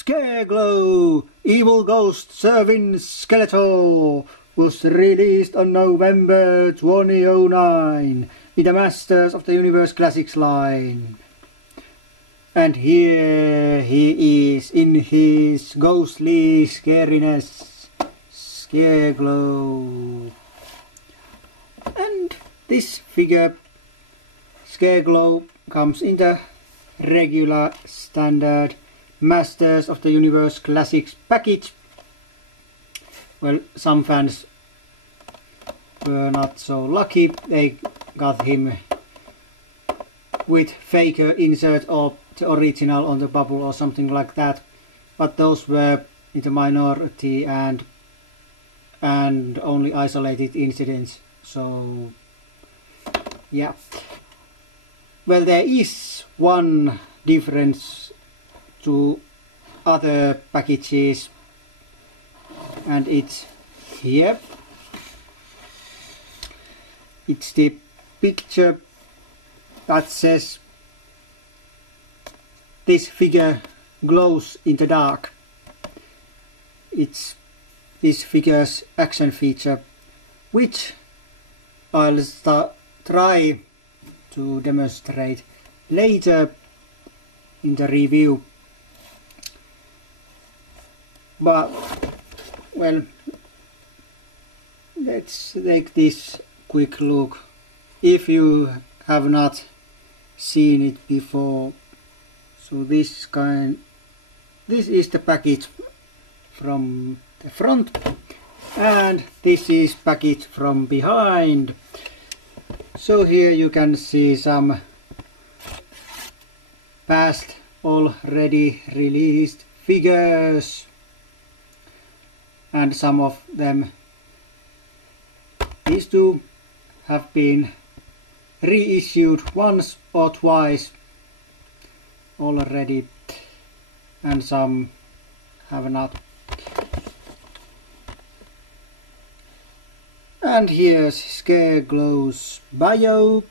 Scareglow, Evil Ghost Serving Skeletor, was released on November 2009 in the Masters of the Universe Classics line. And here he is in his ghostly scariness, Scareglow. And this figure, Scareglow, comes in the regular standard Masters of the Universe Classics package. Well, some fans were not so lucky. They got him with faker insert or the original on the bubble or something like that. But those were in the minority and only isolated incidents. So yeah. Well, there is one difference to other packages, and it's here. It's the picture that says this figure glows in the dark. It's this figure's action feature, which I'll try to demonstrate later in the review. But well, let's take this quick look if you have not seen it before. So this is the package from the front, and this is package from behind. So here you can see some past already released figures, and some of them, these two, have been reissued once or twice already, and some have not. And here's Scareglow's bio.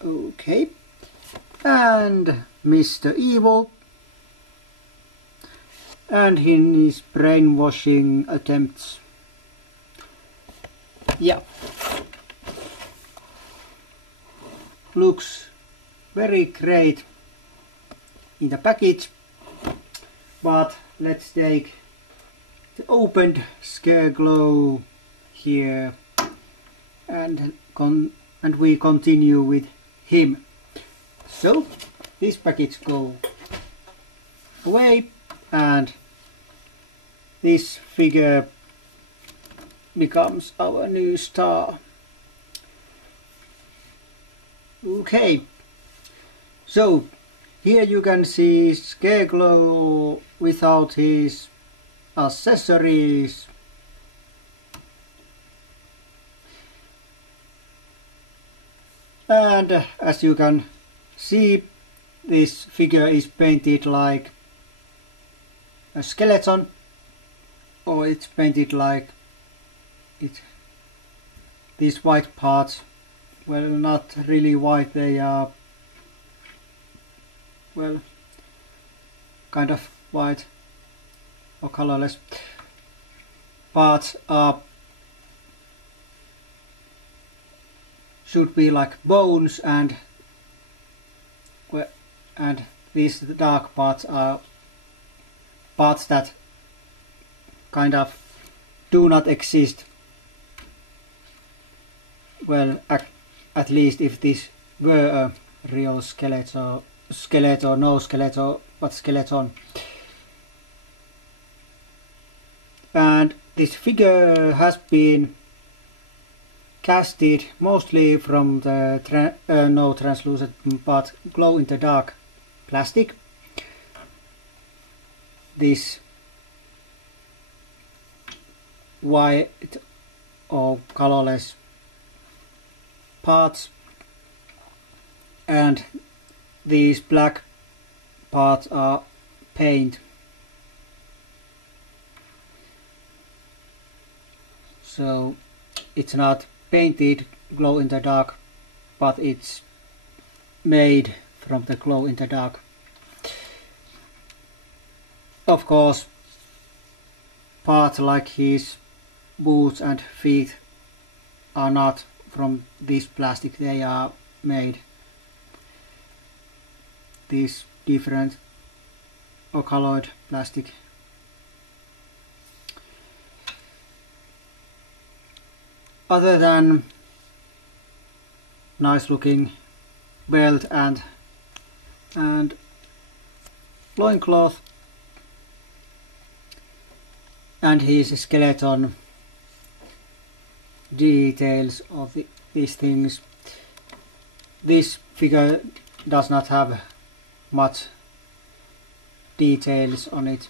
Okay, and Mr. Evil and his brainwashing attempts. Yeah, looks very great in the package, but let's take the opened Scareglow here and we continue with him. So this package goes away, and this figure becomes our new star. Okay, so here you can see Scareglow without his accessories. And as you can see, this figure is painted like a skeleton, or it's painted like these white parts. Well, not really white, they are, well, kind of white or colorless. Parts are should be like bones, and these dark parts are parts that kind of do not exist. Well, at least if this were a real skeleton, no skeleton, but skeleton. And this figure has been casted mostly from the no translucent but glow in the dark plastic. This white or colorless parts, and these black parts are paint. so it's not painted glow in the dark, but it's made from the glow in the dark. Of course, parts like his boots and feet are not from this plastic, they are made this different or colored plastic. Other than nice looking belt and loincloth and his skeleton details of these things, this figure does not have much details on it.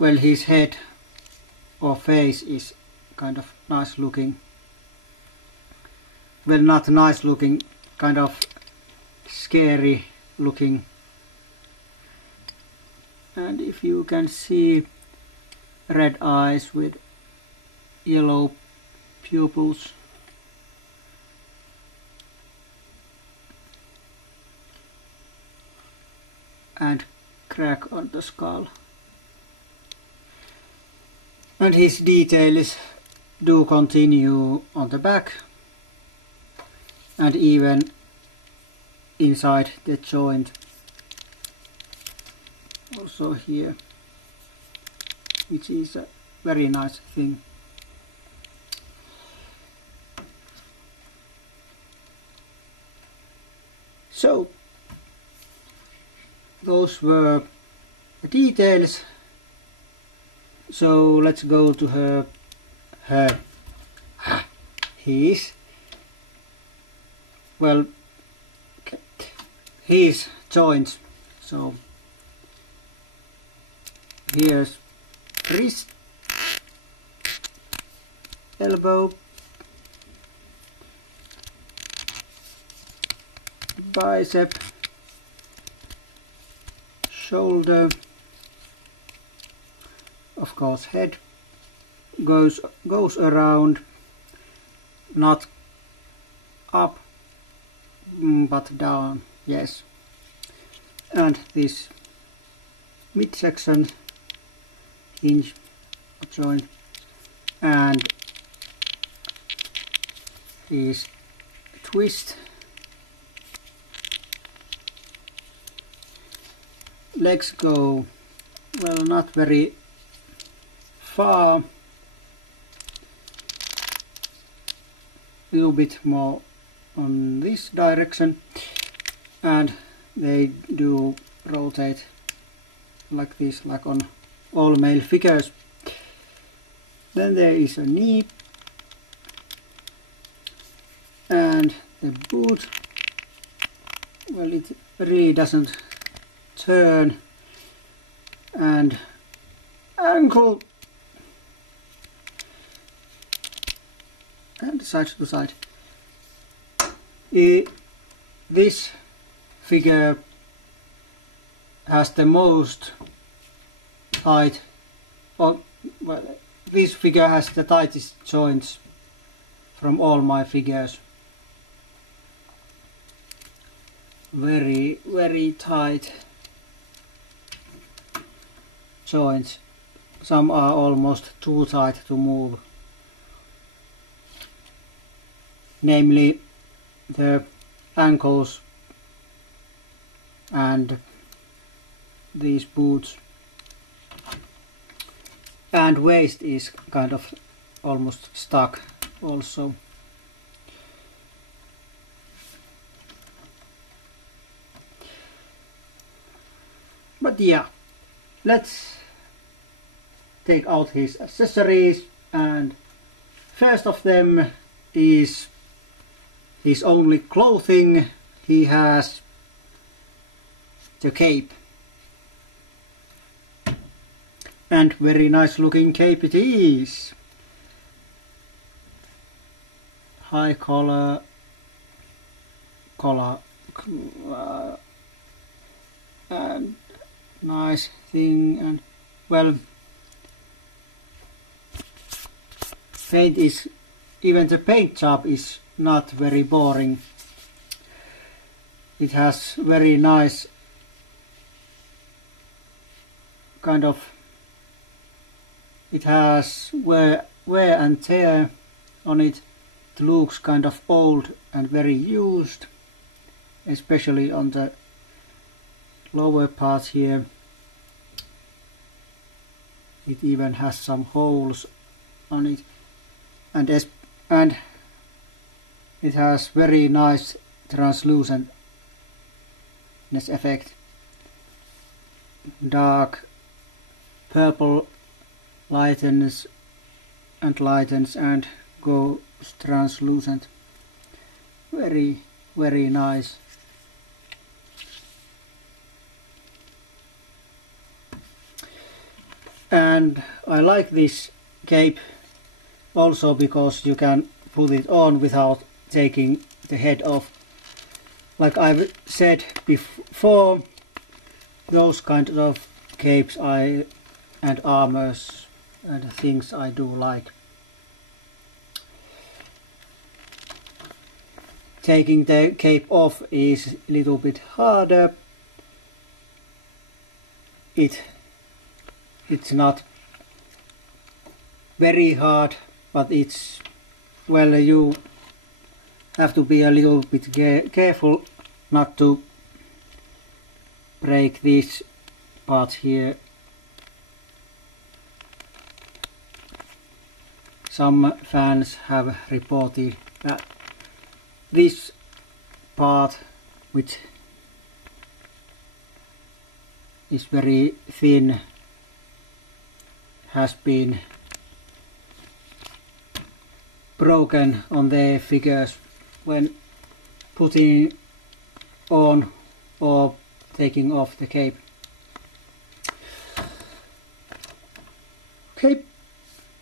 Well, his head or face is kind of nice looking. Well, not nice looking, kind of scary looking. And if you can see, red eyes with yellow pupils. And crack on the skull. And his details do continue on the back and even inside the joint, also here, which is a very nice thing. So those were the details. So let's go to his joints. So here's wrist, elbow, bicep, shoulder, of course head goes around, not up but down, yes, and this midsection hinge joint and his twist, legs go, well, not very far, a little bit more on this direction, and they do rotate like this, like on all male figures. Then there is a knee and the boot. Well, it really doesn't turn, and ankle and side to side. This figure has the most tight, well, this figure has the tightest joints from all my figures. Very, very tight joints. Some are almost too tight to move. Namely the ankles and these boots, and waist is kind of almost stuck also. But yeah, let's take out his accessories, and first of them is his only clothing. He has the cape, and very nice looking cape it is. High collar and nice thing, and well, paint is, even the paint job is not very boring. It has very nice kind of, it has wear and tear on it. It looks kind of old and very used, especially on the lower part here. It even has some holes on it, and it has very nice translucentness effect. Dark purple lightens and goes translucent. Very, very nice. And I like this cape also because you can put it on without taking the head off. Like I've said before, those kind of capes and armors and things I do like. Taking the cape off is a little bit harder. It's not very hard, but it's, well, you have to be a little bit careful not to break this part here. Some fans have reported that this part, which is very thin, has been broken on their figures when putting on or taking off the cape. Okay,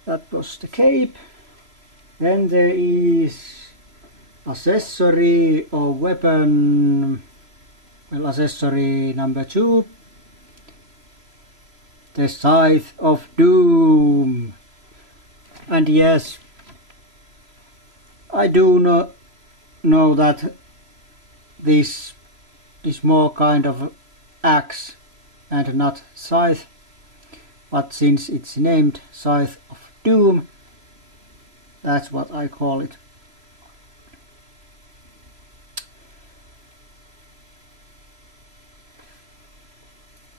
that was the cape. Then there is accessory or weapon, well, accessory number 2. The Scythe of Doom. And yes, I do not know that this is more kind of axe and not scythe, but since it's named Scythe of Doom, that's what I call it.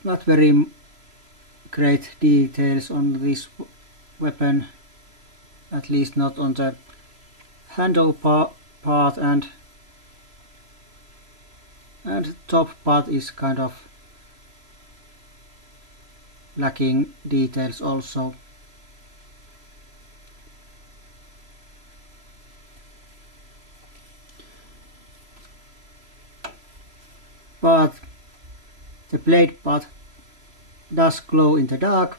Not very great details on this weapon, at least not on the handle part, and top part is kind of lacking details also. But the blade part does glow in the dark,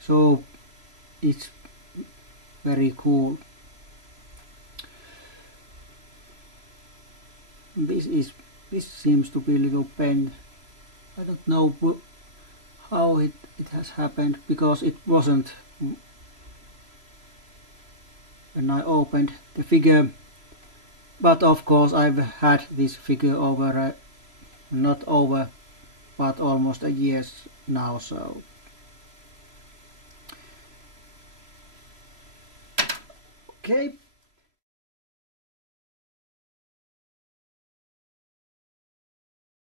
so it's very cool. This seems to be a little bent. I don't know how it has happened, because it wasn't when I opened the figure. But of course I've had this figure over not over, but almost a year now, so okay.